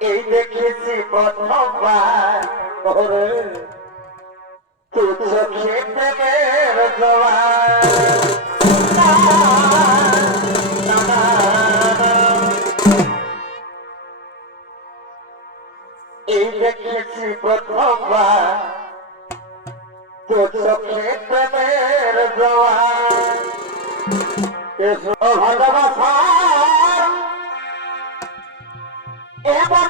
এই দেখেছি প্রথমবার ওরে তুই চোখে প্রেমের জোয়ার না, না, না, না। এই দেখেছি প্রথমবার তুই চোখে প্রেমের জোয়ার এসো ভালোবাসা এবার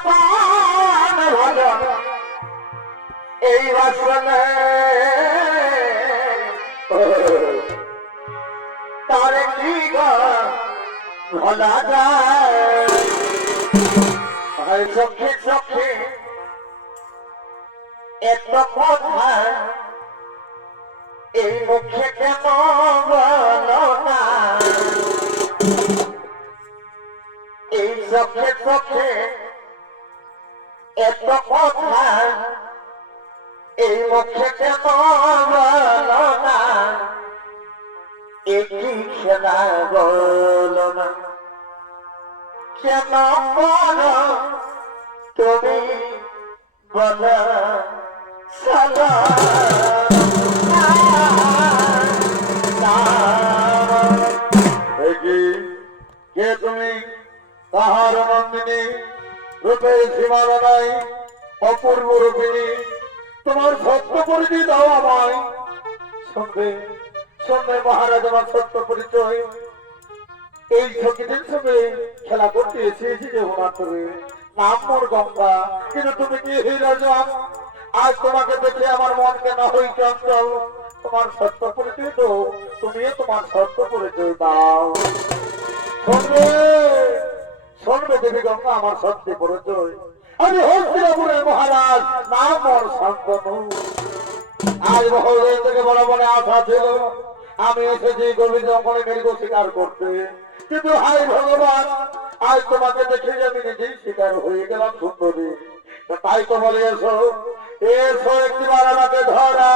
ভালো এই বাসনে তার কি ভোলা যায় চোখে চোখে এত কথা এই মুখে কেন বলো না এই চোখে চোখে এত কথা এই মুখে কেন বলো না একই খেলা বলো না কেন বলো তুমি বলো সালা কে তুমি তাহার নন্দিনী রূপের সীমানা নাই অপূর্ব রূপিণী তোমার সত্য পরিচয় দাও আমায় শুনবে শুনবে মহারাজ আমার সত্য পরিচয় এই সখীদের সঙ্গে খেলা করতে এসেছি যে মাত্র নাম মোর গঙ্গা কিন্তু তুমি কি হিরাজন আজ তোমাকে দেখে আমার মন কেন হই চঞ্চল তোমার সত্য পরিচয় তো তুমিও তোমার সত্য পরিচয় দাও শুনবে শুনবে দেবী গঙ্গা আমার সত্য পরিচয় আমি হস্তিনাপুরের মহারাজ নাম মোর শান্তনু আজ মহোদয় থেকে বড় বড় আশা ছিল আমি এসেছি গভীর জঙ্গলে মৃগ শিকার করতে কিন্তু হাই ভগবান আজ তোমাকে দেখে আমি নিজেই শিকার হয়ে গেলাম সুন্দরী তাই তো বলে এসো এসো একটিবার আমাকে ধরা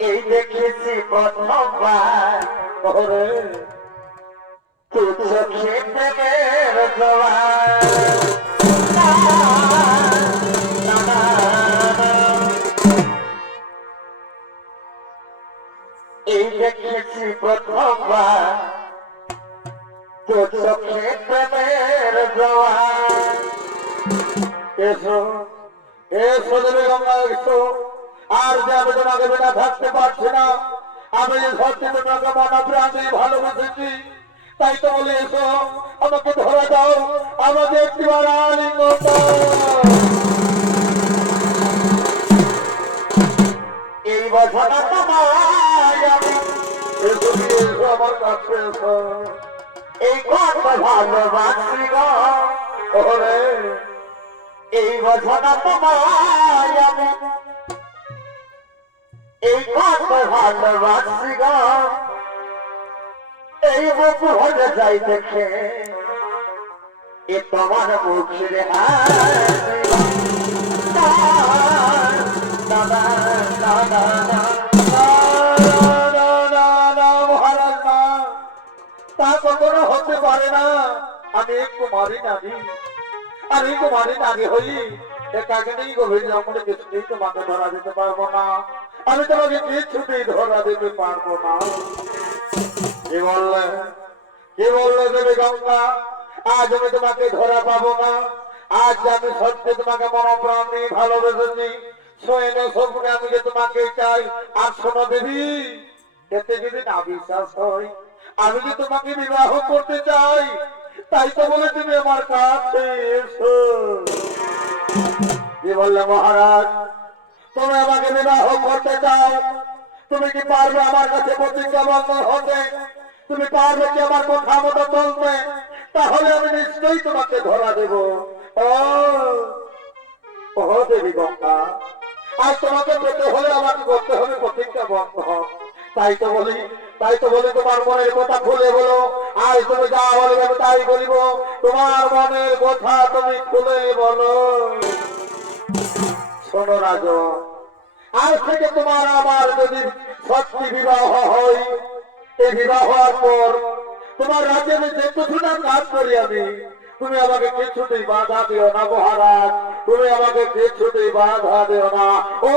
এই দেখেছি প্রথমবার ওরে তুই চোখে প্রেমের জোয়ার না, না, না, না। এই দেখেছি প্রথমবার তুই চোখে প্রেমের জোয়ার এসো এসো দেবী গঙ্গা এসো আর যে আমি তোমাকে বিনা থাকতে পারছি না আমি সত্যি তোমাকে মনে প্রাণ দিয়ে ভালোবেসেছি তাই তো বলে এসো আমাকে ধরা দাও আমাকে একটিবার আলিঙ্গন দাও এই বছরটা তোমায় আমি এসো এসো আমার কাছে এসো এই কত ভালোবাসি গো ওরে এই বছরটা তোমায় আমি এই কত ভালোবাসি গো এই বুক ভরে যাই দেখে এ তোমার মুখের মহারাজ না তা কখনো হতে পারে না আমি কুমারী নারী আমি কুমারী নারী হই একাকে নেই গভীর জঙ্গলে কিছুতেই তোমাকে ধরা দিতে পারবো না আমি তোমাকে কিছুতেই ধরা দিতে পারবো না কি বললে দেবী গঙ্গা আজ আমি তোমাকে ধরা পাবো না আজ আমি সত্যি তোমাকে মনপ্রাণ নিয়ে ভালোবেসেছি শোনে স্বপ্নে আমি যে তোমাকে চাই আর শোনো দেবী এতে যদি না বিশ্বাস হয় আমি যে তোমাকে বিবাহ করতে চাই তাই তো বলে তুমি আমার কাছে এসো কি বললে মহারাজ তুমি আমাকে বিবাহ করতে চাও তুমি কি পারবে আমার কাছে প্রতিজ্ঞাবদ্ধ হতে তুমি পারবে কি আমার কথা মতো চলতে তাহলে আমি নিশ্চয়ই তোমাকে ধরা দেব ও দেবী গঙ্গা আর তোমাকে পেতে হলে আমাকে করতে হবে প্রতিজ্ঞাবদ্ধ তাই তো বলি তোমার মনের কথা খুলে বলো আজ তুমি যা বলবে আমি তাই বলিব তোমার মনের কথা তুমি খুলে বলো শোনো রাজন আজ থেকে তোমার আমার যদি সত্যি বিবাহ হয় এই বিবাহ হওয়ার পর তোমার রাজ্যে আমি যে কিছুটা কাজ করি আমি, তুমি আমাকে কিছুতেই বাধা দিও না মহারাজ, তুমি আমাকে কিছুতেই বাধা দিও না। ও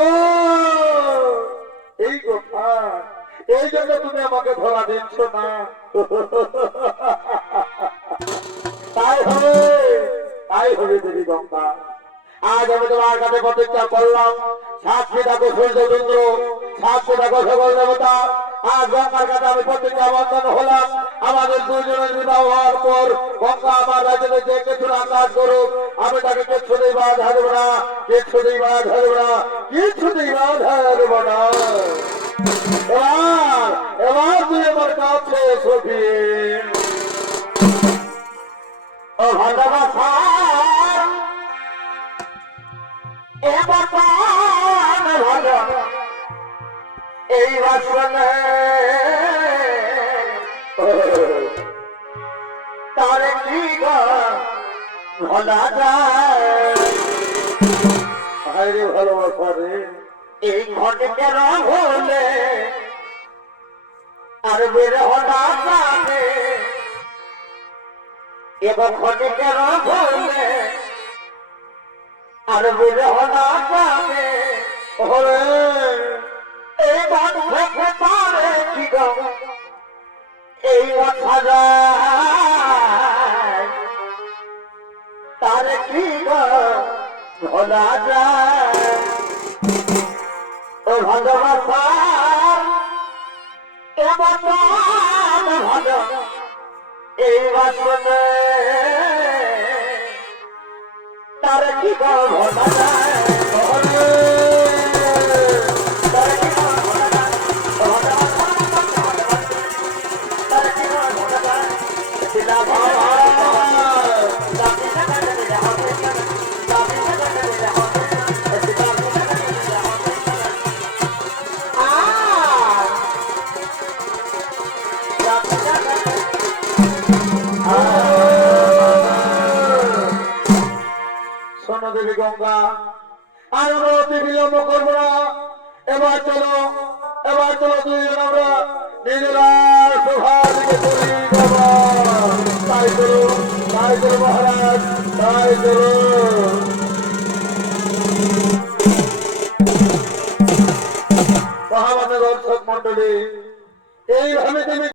এই কথা, এই জন্য তুমি আমাকে ধরা দিচ্ছ না। তাই হবে, তাই হবে দেবী গঙ্গা। আজ আমি তোমার কাছে প্রতিজ্ঞা করলাম, সাক্ষী থাকো সূর্যচন্দ্র, সাক্ষী থাকো সকল দেবতা। আজ গঙ্গার কাছে আমি প্রতিজ্ঞা বন্ধন হলাম, আমাদের দুইজনের বিবাহ হওয়ার পর গঙ্গা আমার রাজ্যে যে কিছু কাজ করুক, আমি তাকে কিছুতেই বাধা দেব না, কিছুতেই বাধা দেব না, কিছুতেই বাধা দেব না। এবার এবার তুই আমার কাছে সখী ও ভালোবাসা এবার ভালো এই বাসনে তার কি ভোলা যায়। হায়রে ভালোবাসা রে, এই ঘটকে হলে আর বের হলা যাবে, এবং ঘটকে হলে আর বের হলা যাবে। ওরে এই ঘট থেকে পারে কি গো এই কথা যায়, তার কি গো ভোলা যায়। ও ভালোবাসা এবার ভালো এই বাসনে তার কি গো ভোলা যায়। শোনো দেবী গঙ্গা, আর আমরা অতি বিলম্ব করবো না। এবার চলো, এবার চলো দুইজন আমরা নিজেরা সভা থেকে চলে যাবো। তাই চলো, তাই চলো মহারাজ, তাই চলো। মহামান্য দর্শক মন্ডলী, এইভাবে তুমি